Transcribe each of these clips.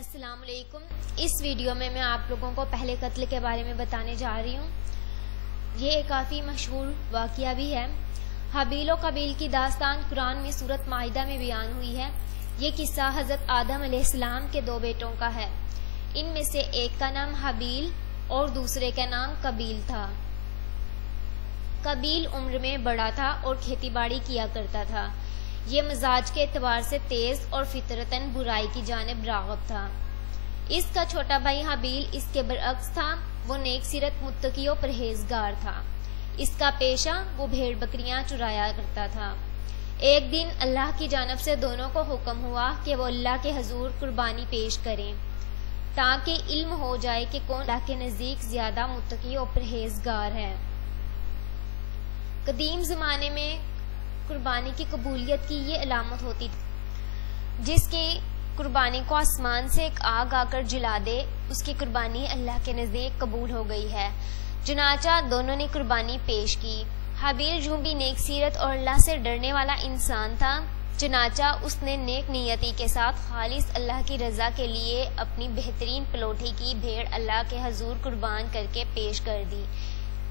السلام علیکم۔ اس ویڈیو میں آپ لوگوں کو پہلے قتل کے بارے میں بتانے جا رہی ہوں۔ یہ ایک کافی مشہور واقعہ بھی ہے۔ حابیل و قابیل کی داستان قرآن میں سورۃ مائدہ میں بیان ہوئی ہے۔ یہ قصہ حضرت آدم علیہ السلام کے دو بیٹوں کا ہے۔ ان میں سے ایک کا نام حابیل اور دوسرے کا نام قابیل تھا۔ قابیل عمر میں بڑا تھا اور کھیتی باڑی کیا کرتا تھا۔ یہ مزاج کے اعتبار سے تیز اور فطرتاً برائی کی جانب راغب تھا۔ اس کا چھوٹا بھائی حابیل اس کے برعکس تھا۔ وہ نیک سیرت، متقی و پرہیزگار تھا۔ اس کا پیشہ وہ بھیڑ بکریاں چرایا کرتا تھا۔ ایک دن اللہ کی جانب سے دونوں کو حکم ہوا کہ وہ اللہ کے حضور قربانی پیش کریں تاکہ علم ہو جائے کہ کون اللہ کے نزدیک زیادہ متقی و پرہیزگار ہے۔ قدیم زمانے میں قربانی کی قبولیت کی یہ علامت ہوتی تھی، جس کی قربانی کو آسمان سے ایک آگ آ کر جلا دے، اس کی قربانی اللہ کے نزدیک قبول ہو گئی ہے۔ چنانچہ دونوں نے قربانی پیش کی۔ حابیل جو بھی نیک سیرت اور اللہ سے ڈرنے والا انسان تھا، چنانچہ اس نے نیک نیتی کے ساتھ خالص اللہ کی رضا کے لیے اپنی بہترین پلوٹھی کی بھیڑ اللہ کے حضور قربان کر کے پیش کر دی۔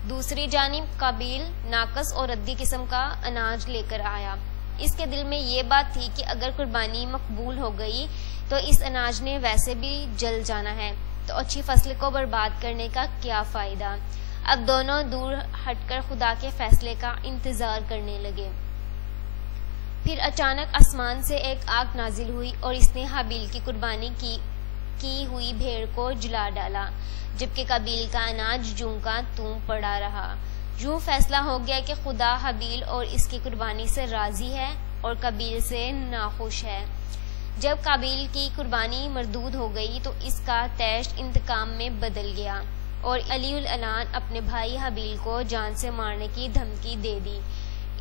دوسری جانب قابیل ناقص اور ردی قسم کا اناج لے کر آیا۔ اس کے دل میں یہ بات تھی کہ اگر قربانی مقبول ہو گئی تو اس اناج نے ویسے بھی جل جانا ہے، تو اچھی فصل کو برباد کرنے کا کیا فائدہ۔ اب دونوں دور ہٹ کر خدا کے فیصلے کا انتظار کرنے لگے۔ پھر اچانک آسمان سے ایک آگ نازل ہوئی اور اس نے حابیل کی قربانی کی ہوئی بھیڑ کو جلا ڈالا، جبکہ قابیل کا اناج جوں کا توں پڑا رہا۔ یوں فیصلہ ہو گیا کہ خدا حابیل اور اس کی قربانی سے راضی ہے اور قابیل سے ناخوش ہے۔ جب قابیل کی قربانی مردود ہو گئی تو اس کا طیش انتقام میں بدل گیا اور علی الاعلان اپنے بھائی حابیل کو جان سے مارنے کی دھمکی دے دی۔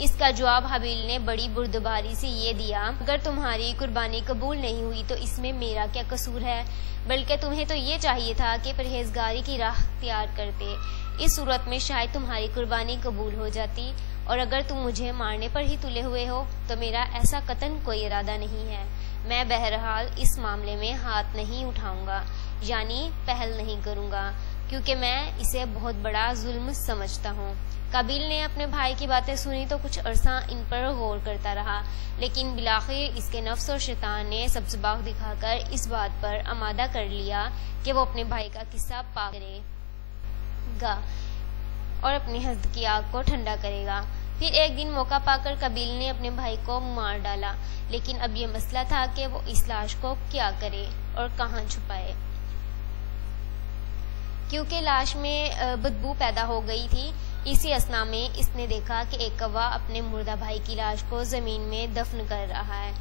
اس کا جواب حابیل نے بڑی بردباری سے یہ دیا، اگر تمہاری قربانی قبول نہیں ہوئی تو اس میں میرا کیا قصور ہے، بلکہ تمہیں تو یہ چاہیے تھا کہ پرہیزگاری کی راہ اختیار کرتے۔ اس صورت میں شاید تمہاری قربانی قبول ہو جاتی، اور اگر تم مجھے مارنے پر ہی تلے ہوئے ہو تو میرا ایسا قطعاً کوئی ارادہ نہیں ہے۔ میں بہرحال اس معاملے میں ہاتھ نہیں اٹھاؤں گا، یعنی پہل نہیں کروں گا، کیونکہ میں اسے بہت بڑا ظلم سمجھتا ہوں۔ قابیل نے اپنے بھائی کی باتیں سنی تو کچھ عرصہ ان پر غور کرتا رہا، لیکن بالآخر اس کے نفس اور شیطان نے سبز باغ دکھا کر اس بات پر آمادہ کر لیا کہ وہ اپنے بھائی کا قصہ پاک کرے گا اور اپنی حسد کی آگ کو ٹھنڈا کرے گا۔ پھر ایک دن موقع پا کر قابیل نے اپنے بھائی کو مار ڈالا، لیکن اب یہ مسئلہ تھا کہ وہ اس لاش کو کیا کرے اور کہاں چھپائے، کیونکہ لاش میں بدبو پیدا ہو گئی تھی۔ اسی اثنا میں اس نے دیکھا کہ ایک کوا اپنے مردہ بھائی کی لاش کو زمین میں دفن کر رہا ہے۔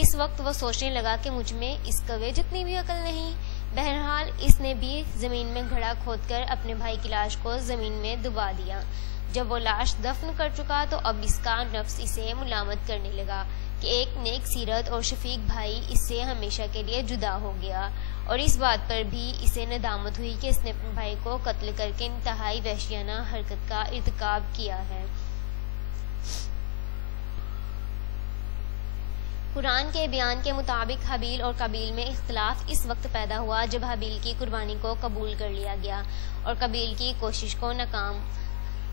اس وقت وہ سوچنے لگا کہ مجھ میں اس کوے جتنی بھی عقل نہیں۔ بہرحال اس نے بھی زمین میں گھڑا کھود کر اپنے بھائی کی لاش کو زمین میں دبا دیا۔ جب وہ لاش دفن کر چکا تو اب اس کا نفس اسے ملامت کرنے لگا کہ ایک نیک سیرت اور شفیق بھائی اس سے ہمیشہ کے لیے جدا ہو گیا، اور اس بات پر بھی اسے ندامت ہوئی کہ اس نے اپنے بھائی کو قتل کر کے انتہائی وحشیانہ حرکت کا ارتکاب کیا ہے۔ قرآن کے بیان کے مطابق حابیل اور قابیل میں اختلاف اس وقت پیدا ہوا جب حابیل کی قربانی کو قبول کر لیا گیا اور قابیل کی کوشش کو ناکام۔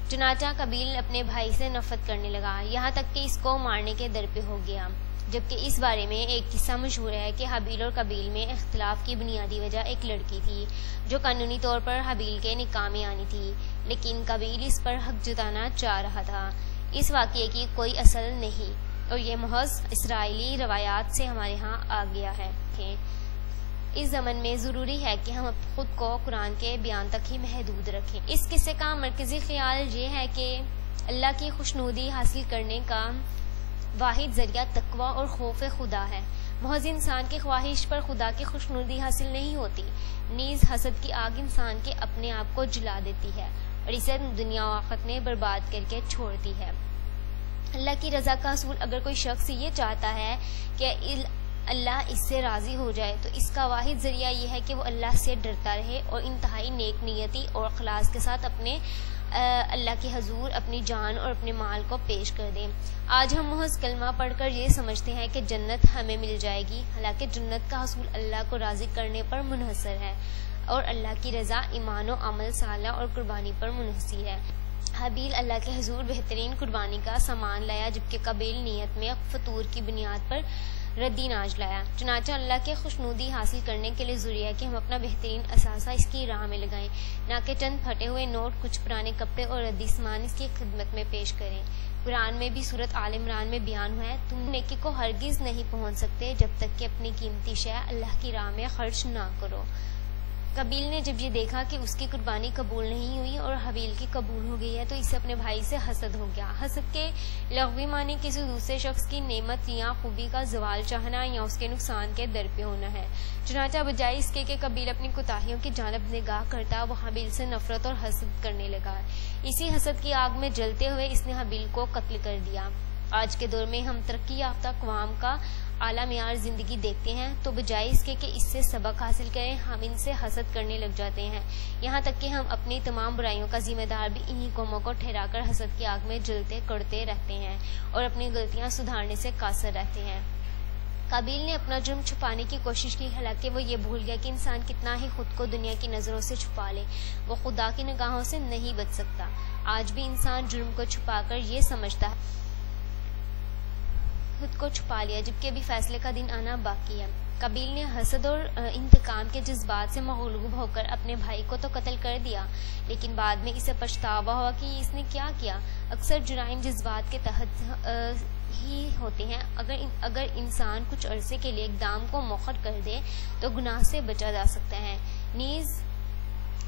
چنانچہ قابیل اپنے بھائی سے نفرت کرنے لگا، یہاں تک کہ اس کو مارنے کے در پہ ہو گیا۔ جبکہ اس بارے میں ایک قصہ مشہور ہے کہ حابیل اور قابیل میں اختلاف کی بنیادی وجہ ایک لڑکی تھی جو قانونی طور پر حابیل کے نکاح میں آنی تھی، لیکن قابیل اس پر حق جتانا چاہ رہا تھا۔ اس واقعے کی کوئی اصل نہیں اور یہ محض اسرائیلی روایات سے ہمارے ہاں آ گیا ہے۔ اس زمن میں ضروری ہے کہ ہم خود کو قرآن کے بیان تک ہی محدود رکھیں۔ اس قصے کا مرکزی خیال یہ ہے کہ اللہ کی خوشنودی حاصل کرنے کا واحد ذریعہ تقوی اور خوف خدا ہے۔ محض انسان کی خواہش پر خدا کی خوشنودی حاصل نہیں ہوتی، نیز حسد کی آگ انسان کے اپنے آپ کو جلا دیتی ہے اور اسے دنیا و آخرت میں برباد کر کے چھوڑتی ہے۔ اللہ کی رضا کا حصول اگر کوئی شخص یہ چاہتا ہے کہ اللہ اس سے راضی ہو جائے تو اس کا واحد ذریعہ یہ ہے کہ وہ اللہ سے ڈرتا رہے اور انتہائی نیک نیتی اور اخلاص کے ساتھ اپنے اللہ کے حضور اپنی جان اور اپنے مال کو پیش کر دیں۔ آج ہم محض کلمہ پڑھ کر یہ سمجھتے ہیں کہ جنت ہمیں مل جائے گی، حالانکہ جنت کا حصول اللہ کو راضی کرنے پر منحصر ہے اور اللہ کی رضا ایمان و عمل صالح اور قربانی پر منحصر ہے۔ حابیل اللہ کے حضور بہترین قربانی کا سامان لایا، جبکہ قابیل نیت میں فطور کی بنیاد پر ردی ناج لایا۔ چنانچہ اللہ کے خوشنودی حاصل کرنے کے لیے ضروری ہے کہ ہم اپنا بہترین اثاثہ اس کی راہ میں لگائیں، نہ کہ چند پھٹے ہوئے نوٹ، کچھ پرانے کپڑے اور ردی سامان اس کی خدمت میں پیش کریں۔ قرآن میں بھی سورۃ آل عمران میں بیان ہوا ہے، تم نیکی کو ہرگز نہیں پہنچ سکتے جب تک کہ اپنی قیمتی شے اللہ کی راہ میں خرچ نہ کرو۔ قابیل نے جب یہ دیکھا کہ اس کی قربانی قبول نہیں ہوئی اور حابیل کی قبول ہو گئی ہے تو اسے اپنے بھائی سے حسد ہو گیا۔ حسد کے لغوی معنی کسی دوسرے شخص کی نعمت یا خوبی کا زوال چاہنا یا اس کے نقصان کے در پہ ہونا ہے۔ چنانچہ بجائے اس کے کہ قابیل اپنی کوتاہیوں کی جانب نگاہ کرتا، وہ حابیل سے نفرت اور حسد کرنے لگا۔ اسی حسد کی آگ میں جلتے ہوئے اس نے حابیل کو قتل کر دیا۔ آج کے دور میں ہم ترقی یافتہ اقوام کا اعلیٰ معیار زندگی دیکھتے ہیں تو بجائے اس کے کہ اس سے سبق حاصل کریں، ہم ان سے حسد کرنے لگ جاتے ہیں، یہاں تک کہ ہم اپنی تمام برائیوں کا ذمہ دار بھی انہی قوموں کو ٹھہرا کر حسد کی آگ میں جلتے کرتے رہتے ہیں اور اپنی غلطیاں سدھارنے سے قاصر رہتے ہیں۔ قابیل نے اپنا جرم چھپانے کی کوشش کی، حالانکہ وہ یہ بھول گیا کہ انسان کتنا ہی خود کو دنیا کی نظروں سے چھپا لے، وہ خدا کی نگاہوں سے نہیں بچ سکتا۔ آج بھی انسان جرم کو چھپا کر یہ سمجھتا ہے خود کو چھپا لیا، جبکہ ابھی فیصلے کا دن آنا باقی ہے۔ قابیل نے حسد اور انتقام کے جذبات سے مغلوب ہو کر اپنے بھائی کو تو قتل کر دیا، لیکن بعد میں اسے پچھتاوا ہوا کہ اس نے کیا کیا۔ اکثر جرائم جذبات کے تحت ہی ہوتے ہیں۔ اگر انسان کچھ عرصے کے لیے اقدام کو مؤخر کر دے تو گناہ سے بچا جا سکتا ہے۔ نیز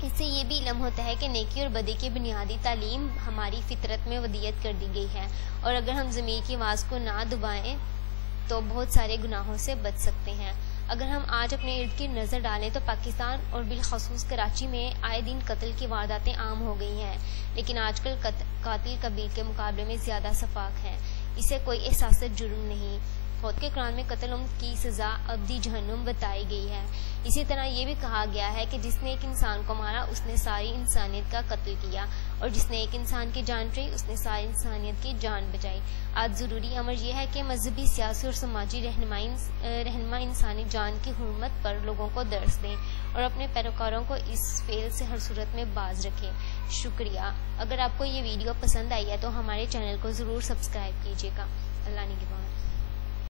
اس سے یہ بھی علم ہوتا ہے کہ نیکی اور بدی کی بنیادی تعلیم ہماری فطرت میں ودیت کر دی گئی ہے، اور اگر ہم ضمیر کی آواز کو نہ دبائیں تو بہت سارے گناہوں سے بچ سکتے ہیں۔ اگر ہم آج اپنے ارد گرد نظر ڈالیں تو پاکستان اور بالخصوص کراچی میں آئے دن قتل کی وارداتیں عام ہو گئی ہیں، لیکن آج کل قاتل قابیل کے مقابلے میں زیادہ شفاف ہے، اسے کوئی احساس جرم نہیں۔ خود کے قرآن میں قتل کی سزا ابدی جہنم بتائی گئی ہے۔ اسی طرح یہ بھی کہا گیا ہے کہ جس نے ایک انسان کو مارا اس نے ساری انسانیت کا قتل کیا، اور جس نے ایک انسان کی جان بچائی اس نے ساری انسانیت کی جان بچائی۔ آج ضروری امر یہ ہے کہ مذہبی، سیاسی اور سماجی رہنما انسانی جان کی حرمت پر لوگوں کو درس دیں اور اپنے پیروکاروں کو اس فعل سے ہر صورت میں باز رکھیں۔ شکریہ۔ اگر آپ کو یہ ویڈیو پسند آئی ہے تو ہمارے چینل کو ضرور سبسکرائب کیجیے گا۔ اللہ نگہبان۔